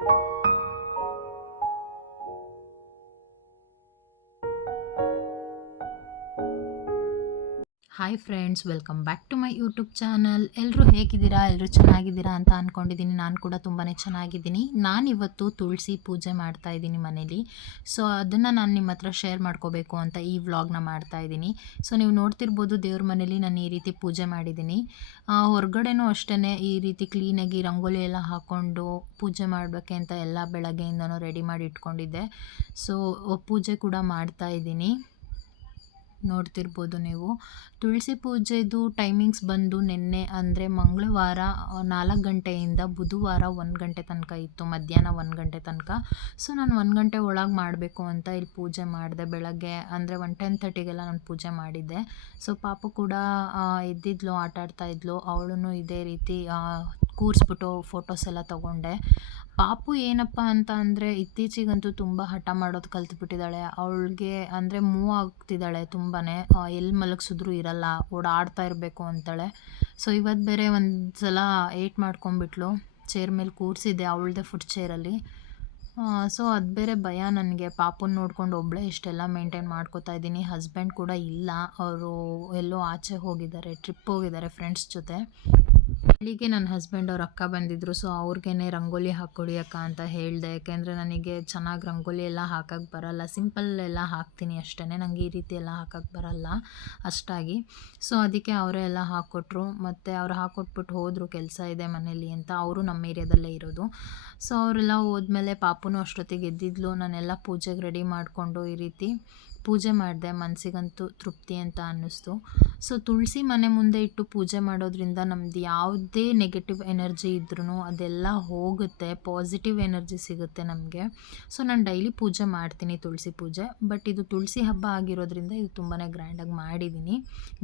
you hi friends welcome back to my YouTube channel ಎಲ್ಲರೂ ಹೇಗಿದ್ದೀರಾ? ಎಲ್ಲರೂ ಚೆನ್ನಾಗಿದ್ದೀರಾ ಅಂತ ಅಂದ್ಕೊಂಡಿದ್ದೀನಿ ನಾನು ಕೂಡ ತುಂಬಾ ಚೆನ್ನಾಗಿದ್ದೀನಿ. ನಾನಿವತ್ತು ತುಳಸಿ ಪೂಜೆ ಮಾಡ್ತಾ ಇದ್ದೀನಿ ಮನೇಲಿ. ಸೊ ಅದನ್ನು ನಾನು ನಿಮ್ಮ ಹತ್ರ ಶೇರ್ ಮಾಡ್ಕೋಬೇಕು ಅಂತ ಈ ವ್ಲಾಗ್ನ ಮಾಡ್ತಾ ಇದ್ದೀನಿ. ಸೊ ನೀವು ನೋಡ್ತಿರ್ಬೋದು ದೇವ್ರ ಮನೇಲಿ ನಾನು ಈ ರೀತಿ ಪೂಜೆ ಮಾಡಿದ್ದೀನಿ. ಹೊರಗಡೆನೂ ಅಷ್ಟೇ ಈ ರೀತಿ ಕ್ಲೀನಾಗಿ ರಂಗೋಲಿ ಎಲ್ಲ ಹಾಕ್ಕೊಂಡು ಪೂಜೆ ಮಾಡಬೇಕೆ ಅಂತ ಎಲ್ಲ ಬೆಳಗ್ಗೆಯಿಂದನೂ ರೆಡಿ ಮಾಡಿ ಇಟ್ಕೊಂಡಿದ್ದೆ. ಸೊ ಪೂಜೆ ಕೂಡ ಮಾಡ್ತಾ ಇದ್ದೀನಿ. ನೋಡ್ತಿರ್ಬೋದು ನೀವು. ತುಳಸಿ ಪೂಜೆದು ಟೈಮಿಂಗ್ಸ್ ಬಂದು ನಿನ್ನೆ ಅಂದರೆ ಮಂಗಳವಾರ ನಾಲ್ಕು ಗಂಟೆಯಿಂದ ಬುಧವಾರ ಒಂದು ಗಂಟೆ ತನಕ ಇತ್ತು, ಮಧ್ಯಾಹ್ನ ಒಂದು ಗಂಟೆ ತನಕ. ಸೊ ನಾನು ಒಂದು ಗಂಟೆ ಒಳಗೆ ಮಾಡಬೇಕು ಅಂತ ಇಲ್ಲಿ ಪೂಜೆ ಮಾಡಿದೆ. ಬೆಳಗ್ಗೆ ಅಂದರೆ ಒನ್ ಟೆನ್ ತರ್ಟಿಗೆಲ್ಲ ನಾನು ಪೂಜೆ ಮಾಡಿದ್ದೆ. ಸೊ ಪಾಪು ಕೂಡ ಎದ್ದಿದ್ಲು ಆಟ ಆಡ್ತಾ ಇದ್ಲು. ಅವಳು ಇದೇ ರೀತಿ ಕೂರಿಸ್ಬಿಟ್ಟು ಫೋಟೋಸ್ ಎಲ್ಲ ತೊಗೊಂಡೆ. ಪಾಪು ಏನಪ್ಪ ಅಂತ ಅಂದರೆ ಇತ್ತೀಚಿಗಂತೂ ತುಂಬ ಹಠ ಮಾಡೋದು ಕಲ್ತ್ಬಿಟ್ಟಿದ್ದಾಳೆ. ಅವಳಿಗೆ ಅಂದರೆ ಮೂವ್ ಆಗ್ತಿದ್ದಾಳೆ ತುಂಬಾ ಎಲ್ಲಿ ಮಲಗಿಸಿದ್ರು ಇರಲ್ಲ, ಓಡಾಡ್ತಾ ಇರಬೇಕು ಅಂತಾಳೆ. ಸೊ ಇವತ್ತು ಬೇರೆ ಒಂದು ಸಲ ಏಟ್ ಮಾಡ್ಕೊಂಬಿಟ್ಲು ಚೇರ್ ಮೇಲೆ ಕೂರಿಸಿದ್ದೆ ಅವಳದೇ ಫುಡ್ ಚೇರಲ್ಲಿ. ಸೊ ಅದು ಬೇರೆ ಭಯ ನನಗೆ. ಪಾಪುನ ನೋಡ್ಕೊಂಡು ಒಬ್ಬಳೇ ಇಷ್ಟೆಲ್ಲ ಮೇಂಟೈನ್ ಮಾಡ್ಕೋತಾ ಇದ್ದೀನಿ. ಹಸ್ಬೆಂಡ್ ಕೂಡ ಇಲ್ಲ. ಅವರು ಎಲ್ಲೋ ಆಚೆ ಹೋಗಿದ್ದಾರೆ, ಟ್ರಿಪ್ ಹೋಗಿದ್ದಾರೆ ಫ್ರೆಂಡ್ಸ್ ಜೊತೆ. ಇಲ್ಲಿಗೆ ನನ್ನ ಹಸ್ಬೆಂಡ್ ಅವ್ರ ಅಕ್ಕ ಬಂದಿದ್ರು ಸೊ ಅವ್ರಿಗೇನೆ ರಂಗೋಲಿ ಹಾಕ್ಕೊಡಿ ಅಕ್ಕ ಅಂತ ಹೇಳಿದೆ. ಯಾಕೆಂದರೆ ನನಗೆ ಚೆನ್ನಾಗಿ ರಂಗೋಲಿ ಎಲ್ಲ ಹಾಕಕ್ಕೆ ಬರಲ್ಲ. ಸಿಂಪಲ್ ಎಲ್ಲ ಹಾಕ್ತೀನಿ ಅಷ್ಟೇ ನನಗೆ ಈ ರೀತಿ ಎಲ್ಲ ಹಾಕಕ್ಕೆ ಬರಲ್ಲ ಅಷ್ಟಾಗಿ. ಸೊ ಅದಕ್ಕೆ ಅವರೇ ಎಲ್ಲ ಹಾಕ್ಕೊಟ್ರು ಮತ್ತು ಅವ್ರು ಹಾಕ್ಕೊಟ್ಬಿಟ್ಟು ಹೋದರು ಕೆಲಸ ಇದೆ ಮನೇಲಿ ಅಂತ. ಅವರು ನಮ್ಮ ಏರಿಯಾದಲ್ಲೇ ಇರೋದು. ಸೊ ಅವರೆಲ್ಲ ಹೋದ್ಮೇಲೆ ಪಾಪುನೂ ಅಷ್ಟೊತ್ತಿಗೆ ಎದ್ದಿದ್ಲು. ನಾನೆಲ್ಲ ಪೂಜೆಗೆ ರೆಡಿ ಮಾಡಿಕೊಂಡು ಈ ರೀತಿ ಪೂಜೆ ಮಾಡಿದೆ ಮನಸ್ಸಿಗಂತೂ ತೃಪ್ತಿ ಅಂತ ಅನ್ನಿಸ್ತು. ಸೊ ತುಳಸಿ ಮನೆ ಮುಂದೆ ಇಟ್ಟು ಪೂಜೆ ಮಾಡೋದ್ರಿಂದ ನಮ್ದು ಯಾವುದೇ ನೆಗೆಟಿವ್ ಎನರ್ಜಿ ಇದ್ರೂ ಅದೆಲ್ಲ ಹೋಗುತ್ತೆ ಪಾಸಿಟಿವ್ ಎನರ್ಜಿ ಸಿಗುತ್ತೆ ನಮಗೆ. ಸೊ ನಾನು ಡೈಲಿ ಪೂಜೆ ಮಾಡ್ತೀನಿ ತುಳಸಿ ಪೂಜೆ ಬಟ್ ಇದು ತುಳಸಿ ಹಬ್ಬ ಆಗಿರೋದ್ರಿಂದ ಇದು ತುಂಬಾ ಗ್ರ್ಯಾಂಡಾಗಿ ಮಾಡಿದ್ದೀನಿ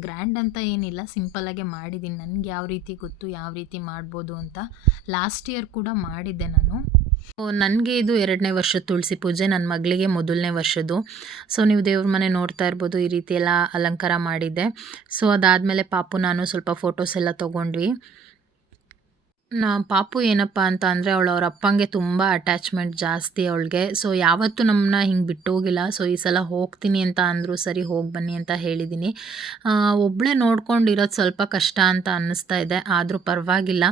ಗ್ರ್ಯಾಂಡ್ ಅಂತ ಏನಿಲ್ಲ ಸಿಂಪಲ್ಲಾಗೆ ಮಾಡಿದ್ದೀನಿ ನನಗೆ ಯಾವ ರೀತಿ ಗೊತ್ತು, ಯಾವ ರೀತಿ ಮಾಡ್ಬೋದು ಅಂತ ಲಾಸ್ಟ್ ಇಯರ್ ಕೂಡ ಮಾಡಿದ್ದೆ ನಾನು. ನನಗೆ ಇದು ಎರಡನೇ ವರ್ಷದ ತುಳಸಿ ಪೂಜೆ ನನ್ನ ಮಗಳಿಗೆ ಮೊದಲನೇ ವರ್ಷದ್ದು. ಸೊ ನೀವು ದೇವ್ರ ಮನೆ ನೋಡ್ತಾ ಇರ್ಬೋದು, ಈ ರೀತಿ ಎಲ್ಲ ಅಲಂಕಾರ ಮಾಡಿದ್ದೆ. ಸೊ ಅದಾದಮೇಲೆ ಪಾಪು ನಾನು ಸ್ವಲ್ಪ ಫೋಟೋಸ್ ಎಲ್ಲ ತೊಗೊಂಡ್ವಿ. ನಾ ಪಾಪು ಏನಪ್ಪ ಅಂತ ಅಂದರೆ ಅವಳು ಅವ್ರ ಅಪ್ಪಂಗೆ ತುಂಬ ಅಟ್ಯಾಚ್ಮೆಂಟ್ ಜಾಸ್ತಿ ಅವಳಿಗೆ. ಸೊ ಯಾವತ್ತೂ ನಮ್ಮನ್ನ ಹಿಂಗೆ ಬಿಟ್ಟು ಹೋಗಿಲ್ಲ ಸೊ ಈ ಸಲ ಹೋಗ್ತೀನಿ ಅಂತ ಅಂದರು ಸರಿ ಹೋಗಿ ಬನ್ನಿ ಅಂತ ಹೇಳಿದ್ದೀನಿ ಒಬ್ಬಳೇ ನೋಡ್ಕೊಂಡಿರೋದು ಸ್ವಲ್ಪ ಕಷ್ಟ ಅಂತ ಅನ್ನಿಸ್ತಾ ಇದೆ. ಆದರೂ ಪರವಾಗಿಲ್ಲ.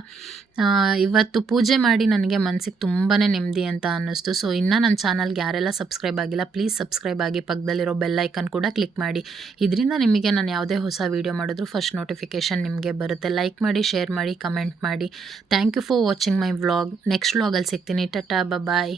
ಇವತ್ತು ಪೂಜೆ ಮಾಡಿ ನನಗೆ ಮನಸ್ಸಿಗೆ ತುಂಬಾ ನೆಮ್ಮದಿ ಅಂತ ಅನ್ನಿಸ್ತು. ಸೊ ಇನ್ನೂ ನನ್ನ ಚಾನಲ್ಗೆ ಯಾರೆಲ್ಲ ಸಬ್ಸ್ಕ್ರೈಬ್ ಆಗಿಲ್ಲ ಪ್ಲೀಸ್ ಸಬ್ಸ್ಕ್ರೈಬ್ ಆಗಿ ಪಕ್ಕದಲ್ಲಿರೋ ಬೆಲ್ ಐಕನ್ ಕೂಡ ಕ್ಲಿಕ್ ಮಾಡಿ. ಇದರಿಂದ ನಿಮಗೆ ನಾನು ಯಾವುದೇ ಹೊಸ ವೀಡಿಯೋ ಮಾಡಿದ್ರು ಫಸ್ಟ್ ನೋಟಿಫಿಕೇಷನ್ ನಿಮಗೆ ಬರುತ್ತೆ. ಲೈಕ್ ಮಾಡಿ ಶೇರ್ ಮಾಡಿ ಕಮೆಂಟ್ ಮಾಡಿ. Thank you for watching my vlog next vlog అల్ సిక్తిని టటా బాయ్